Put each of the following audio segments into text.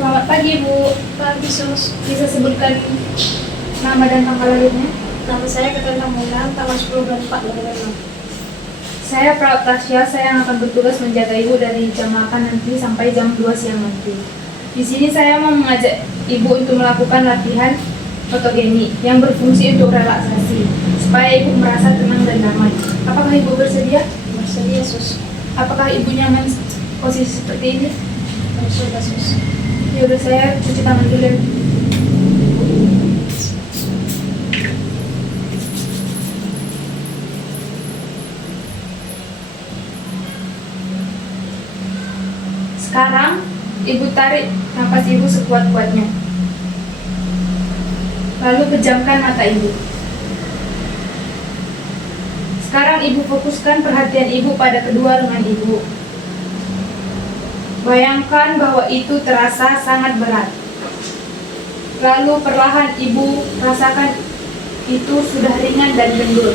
Selamat pagi, Bu. Pagi, Sus. Bisa sebutkan nama dan tanggal lahirnya? Nama saya Katrina Mulan, tanggal 10 bulan 4 2006. Saya Pra Tasya, saya yang akan bertugas menjaga Ibu dari jam 8 nanti sampai jam 2 siang nanti. Di sini saya mau mengajak Ibu untuk melakukan latihan fotogeni yang berfungsi untuk relaksasi, supaya Ibu merasa tenang dan damai. Apakah Ibu bersedia? Bersedia, Sus. Apakah Ibu nyaman posisi seperti ini? Bersedia, Sus. Ya udah, saya cuci tangan dulu. Sekarang Ibu tarik napas Ibu sekuat-kuatnya. Lalu pejamkan mata Ibu. Sekarang Ibu fokuskan perhatian Ibu pada kedua lengan Ibu. Bayangkan bahwa itu terasa sangat berat. Lalu perlahan Ibu rasakan itu sudah ringan dan kendur.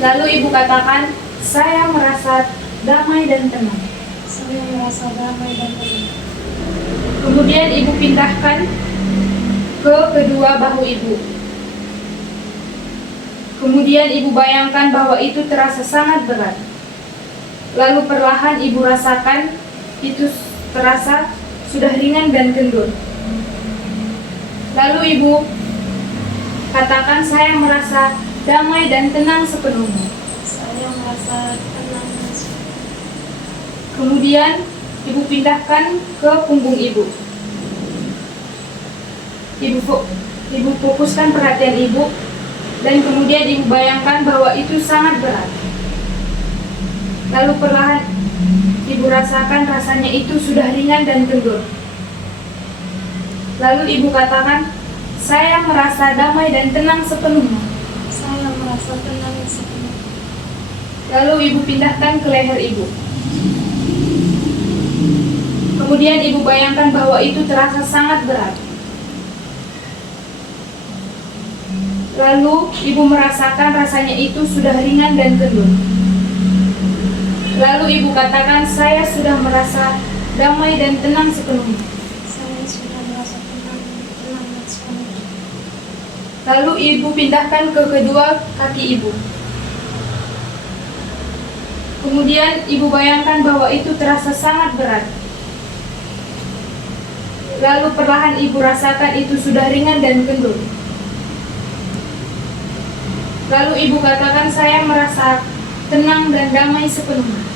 Lalu Ibu katakan, saya merasa damai dan tenang. Saya merasa damai dan tenang. Kemudian Ibu pindahkan ke kedua bahu Ibu. Kemudian Ibu bayangkan bahwa itu terasa sangat berat. Lalu perlahan Ibu rasakan itu terasa sudah ringan dan kendur. Lalu Ibu katakan, saya merasa damai dan tenang sepenuhnya. Saya merasa tenang dan semangat. Kemudian Ibu pindahkan ke punggung Ibu. Ibu fokuskan perhatian Ibu, dan kemudian Ibu bayangkan bahwa itu sangat berat. Lalu perlahan Ibu rasakan rasanya itu sudah ringan dan kendur. Lalu Ibu katakan, saya merasa damai dan tenang sepenuhnya. Saya merasa tenang dan sepenuhnya. Lalu Ibu pindahkan ke leher Ibu. Kemudian Ibu bayangkan bahwa itu terasa sangat berat. Lalu Ibu merasakan rasanya itu sudah ringan dan kendur. Lalu Ibu katakan, saya sudah merasa damai dan tenang sepenuhnya. Saya sudah merasa tenang dan sepenuhnya. Lalu Ibu pindahkan ke kedua kaki Ibu. Kemudian Ibu bayangkan bahwa itu terasa sangat berat. Lalu perlahan Ibu rasakan itu sudah ringan dan kendur. Lalu Ibu katakan, saya merasa tenang dan damai sepenuhnya.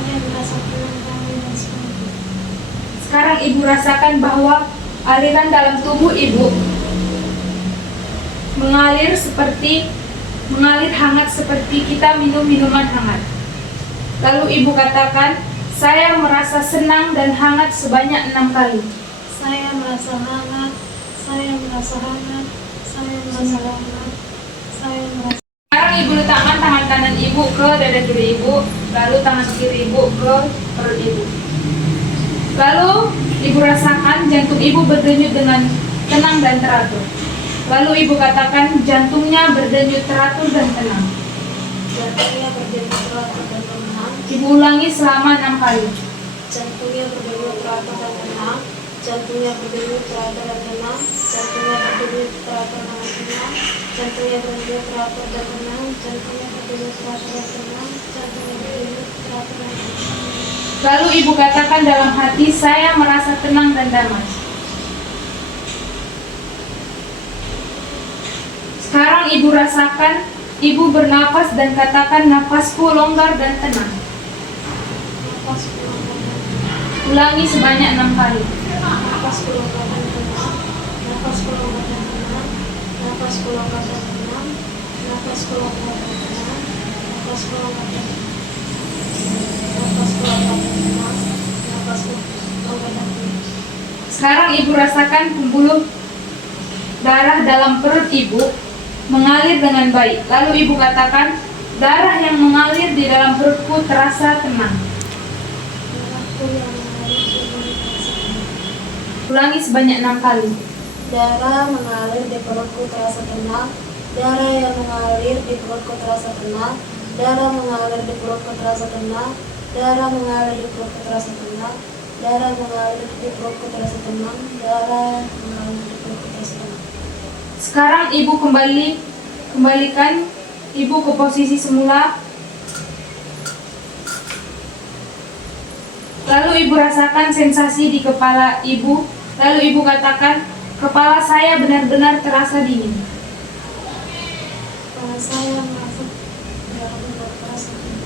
Saya merasa tenang, damai dan sepenuhnya. Sekarang Ibu rasakan bahwa aliran dalam tubuh Ibu mengalir hangat seperti kita minum minuman hangat. Lalu Ibu katakan, saya merasa senang dan hangat sebanyak 6 kali. Saya merasa hangat. Saya merasa hangat. Saya merasa hangat. Saya merasa. Sekarang Ibu letakkan tangan kanan Ibu ke dada kiri Ibu, lalu tangan kiri Ibu ke perut Ibu. Lalu Ibu rasakan jantung Ibu berdenyut dengan tenang dan teratur. Lalu Ibu katakan, jantungnya berdenyut teratur dan tenang. Jantungnya berdenyut teratur dan tenang. Ibu ulangi selama 6 kali. Jantungnya berdenyut teratur dan tenang. Jantungnya berdenyut teratur dan tenang. Jantungnya berdenyut teratur dan tenang. Jantungnya berdenyut teratur dan tenang. Jantungnya berdenyut teratur dan tenang. Jantungnya berdenyut teratur dan tenang. Lalu Ibu katakan dalam hati, saya merasa tenang dan damai. Sekarang Ibu rasakan, Ibu bernapas dan katakan, napasku longgar dan tenang. Napasku longgar dan tenang. Ulangi sebanyak 6 kali. Napasku longgar dan tenang. Napasku longgar dan tenang. Napasku longgar dan tenang. Napasku longgar dan tenang. Napasku longgar dan tenang. Napasku longgar dan tenang. Napasku longgar dan tenang. Sekarang Ibu rasakan pembuluh darah dalam perut Ibu mengalir dengan baik. Lalu Ibu katakan, darah yang mengalir di dalam perutku terasa tenang. Darahku yang mengalir di perutku terasa tenang. Ulangi sebanyak 6 kali. Darah mengalir di perutku terasa tenang. Darah yang mengalir di perutku terasa tenang. Darah mengalir di perutku terasa tenang. Darah mengalir di perutku terasa tenang. Darah mengalir di perutku terasa tenang. Darah mengalir di perutku terasa tenang. Sekarang ibu kembalikan ibu ke posisi semula. Lalu ibu rasakan sensasi di kepala ibu. Lalu ibu katakan, kepala saya benar-benar terasa dingin. Kepala saya merasa benar-benar terasa dingin.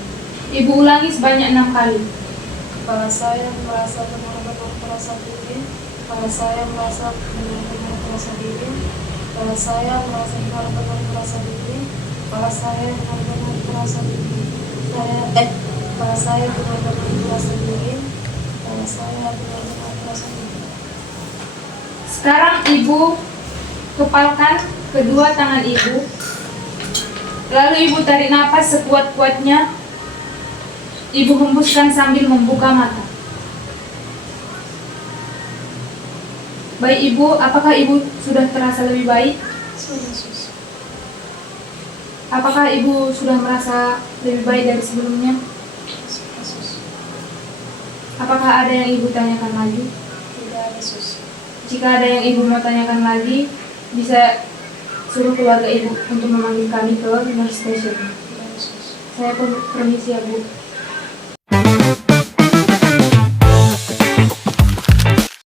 Ibu ulangi sebanyak 6 kali. Kepala saya merasa benar-benar terasa dingin. Kepala saya merasa benar-benar terasa dingin. Kepala saya merasa benar-benar terasa dingin. Kepala saya benar-benar terasa dingin. Kepala saya benar-benar terasa dingin. Kepala saya benar-benar terasa dingin. Sekarang ibu kepalkan kedua tangan ibu. Lalu ibu tarik napas sekuat-kuatnya. Ibu hembuskan sambil membuka mata. Baik ibu, apakah ibu sudah terasa lebih baik? Sudah, sus. Apakah ibu sudah merasa lebih baik dari sebelumnya? Sudah, sus. Apakah ada yang ibu tanyakan lagi? Tidak ada, sus. Jika ada yang ibu mau tanyakan lagi, bisa suruh keluarga ibu untuk memanggil kami ke nurse station. Tidak ada, sus. Saya permisi ya bu.